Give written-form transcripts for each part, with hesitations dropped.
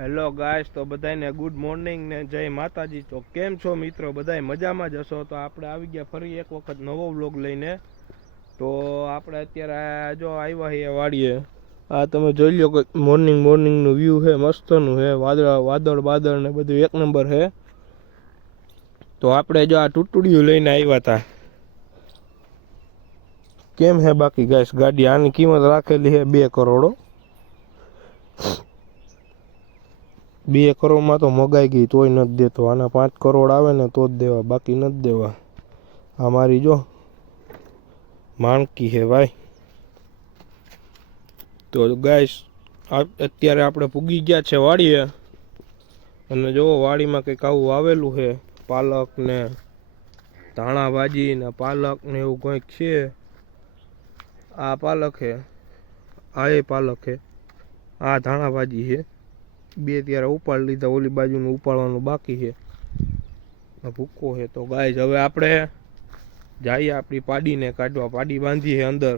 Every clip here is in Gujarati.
હેલો ગાઈસ, તો બધાને ગુડ મોર્નિંગ ને જય માતાજી। તો કેમ છો મિત્રો? બધાય મજામાં જ હશો। તો આપણે આવી ગયા ફરી એક વખત નવો વ્લોગ લઈને। તો આપણે અત્યારે જો આવ્યા છીએ વાડીએ। આ તમે જોઈ લો કે મોર્નિંગનું વ્યૂ છે, મસ્તનું છે, વાદળ ને બધું એક નંબર છે। તો આપણે જો આ ટૂટુડિયું લઈને આવ્યા હતા। કેમ હે બાકી ગાઈસ ગાડી? આની કિંમત રાખેલી છે 2 કરોડ। 2 કરોડમાં તો મગાઈ ગઈ તોય નથી દેતો। આના 5 કરોડ આવે ને તો જ દેવા, બાકી નથી દેવા। અમારી જો માણકી છે ભાઈ। તો ગાઈસ અત્યારે આપણે પૂગી ગયા છે વાડીએ, અને જો વાડીમાં કંઈક આવું આવેલું છે, પાલક ને ધાણા ભાજી ને પાલક ને એવું કંઈક છે। આ પાલક છે, આ એ પાલક છે, આ ધાણા ભાજી છે। 2 ત્યારે ઉપાડી લીધા, ઓલી બાજુનું ઉપાડવાનું બાકી છે, ભૂકો છે। તો ગાઈસ હવે આપણે જઈએ આપણી પાડીને કાઢવા। પાડી બાંધી છે અંદર।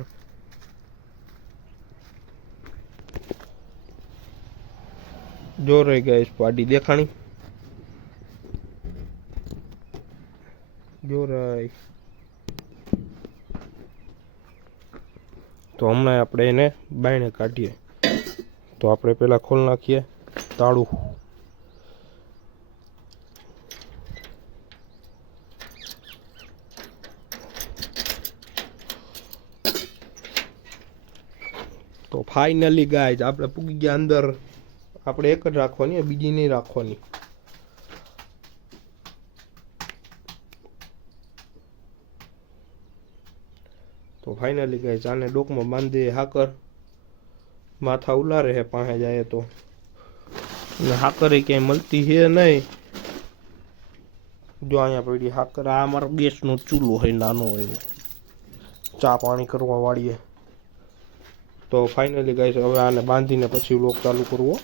જો રહી ગાઈસ પાડી દેખાણી, જો રહી। તો હમણાં આપણે એને બાયણે કાઢીએ। તો આપણે પહેલા ખોલ નાખીએ તાળું। તો ફાઇનલી ગાઈસ આપણે પૂગી ગયા અંદર। આપણે એક જ રાખવાની, બીજી નહીં રાખવાની। તો ફાઇનલી ગાઈસ આને ડોકમાં બાંધી હાકર માથા ઉલારે છે પાસે જાય તો, ને હાકર ક્યાંય મળતી છે નહીં। જો અહીંયા પડી હાકર। આ અમારો ગેસનો ચૂલો છે, નાનો એવો, ચા પાણી કરવા વાળીએ। તો ફાઇનલી ગાઈસ હવે આને બાંધીને પછી વ્લોગ ચાલુ કરવો।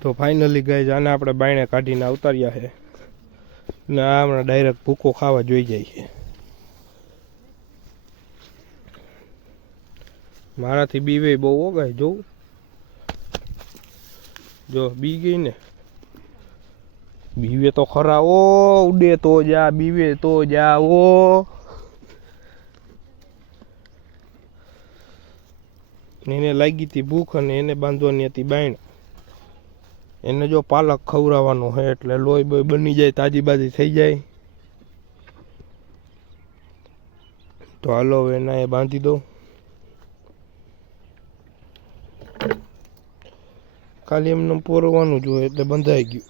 તો ફાઇનલી ગાઈસ આને આપણે બાયણે કાઢીને ઉતાર્યા છે, ને આ હમણાં ડાયરેક્ટ ભૂકો ખાવા જોઈ જાય છે। મારાથી બીવે બહુ ઓગાય, જોઉં જો બી ગઈ ને, બીવે તો ખરા। ઓ ઉડે તો જા, બીવે તો જા। ઓ એને લાગી હતી ભૂખ અને એને બાંધવાની હતી બાયણ। એને જો પાલક ખવડાવવાનો છે એટલે લોહી બોય બની જાય, તાજી બાજી થઈ જાય। તો હાલો હવે એના એ બાંધી દો। ખાલી એમને પોરવાનું જોઈએ એટલે બંધાઈ ગયું।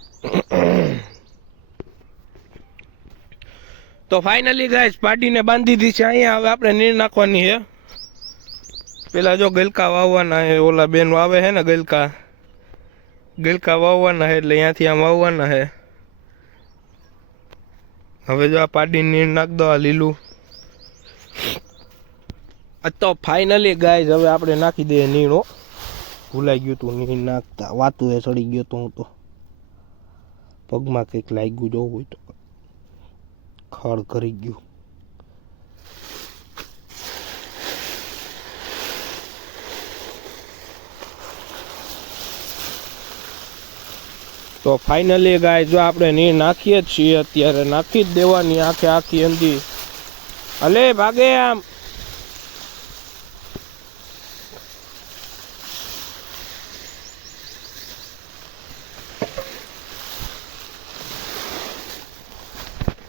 તો ફાઇનલી ગાઈસ પાડીને બાંધી દીધી છે અહીંયા। હવે આપણે નીર નાખવાની છે। પેલા જો ગલકા વાવવાના છે, ઓલા બેન વાવે છે ને ગલકા વાવવાના છે, એટલે અહીંયાથી આમ વાવવાના છે। હવે જો આ પાડી નીર નાખ દો, આ લીલું। તો ફાઇનલી ગાઈસ હવે આપણે નાખી દઈએ નીણો। ભૂલાઈ ગયું તું નીર નાખતા, વાતું એ ચડી ગયો તો હું તો, પગમાં કંઈક લાગ્યું જોવું હોય તો, ખડ કરી ગયું। તો ફાઇનલી ગાઈસ જો આપણે નીર નાખીએ જ છીએ અત્યારે, નાખી જ દેવાની આખે આખી અંધી। અલે ભાગે આમ।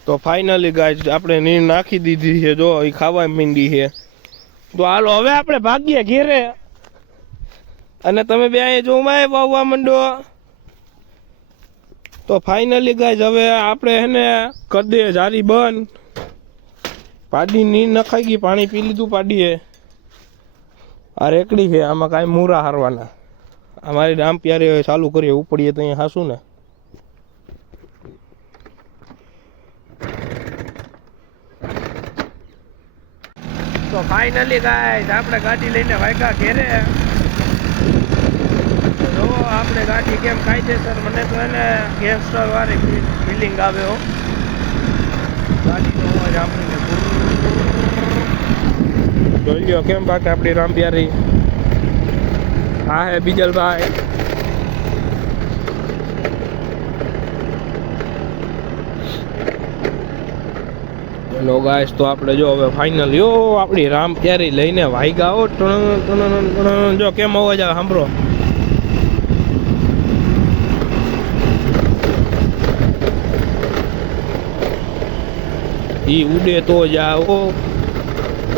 તો ફાઇનલી ગાઈસ આપણે નીર નાખી દીધી છે, જો એ ખાવા માંડી છે। તો હાલો હવે આપણે ભાગીએ ઘેરે, અને તમે બે અહીં જો વાવવા માંડો। તો ફાઇનલી ગાઈસ હવે આપણે એને કરી દઈએ જારી બંધ। પાડી નીર નખાઈ ગઈ, પાણી પી લીધું પાડીએ। આ રેકડી છે, આમાં કાંઈ મૂરા હારવાના। અમારી રામ પ્યારે ચાલુ કરીએ, ઉપડીએ તો અહીંયા હાસું ને। તો ફાઇનલી ગાઈસ આપણે ગાડી લઈને વાગ્યા ઘેરે। જો આપણે ગાડી કેમ કાયદેસર, મને તો એને ગેંગસ્ટર વાળી ફિલિંગ આવે હો ગાડીનો અવાજ આપણને। જોઈ લ્યો કેમ બાકી આપણી રામ પ્યારી। હા હે બીજલભાઈ. હેલો ગાઈસ, તો આપણે જો હવે ફાઇનલ યો આપણી રામ કેરી લઈને વાગ્યા હો. જો કેમ અવાજ આવે સાંભળો. ઈ ઉડે તો જાઓ,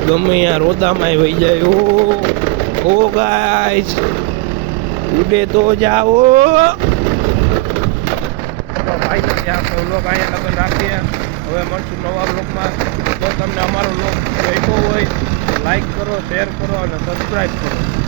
ગમે ત્યાં રોદામાં વહી જાય. ઓ ગાઈસ, ઉડે તો જાઓ. ફાઇનલી આપણે વ્લોગ અહીંયા લગન રાખીએ. હવે મળશું નવા વ્લોગમાં. જો તમને અમારો વ્લોગ ગમ્યો હોય લાઈક કરો, શેર કરો અને સબસ્ક્રાઈબ કરો.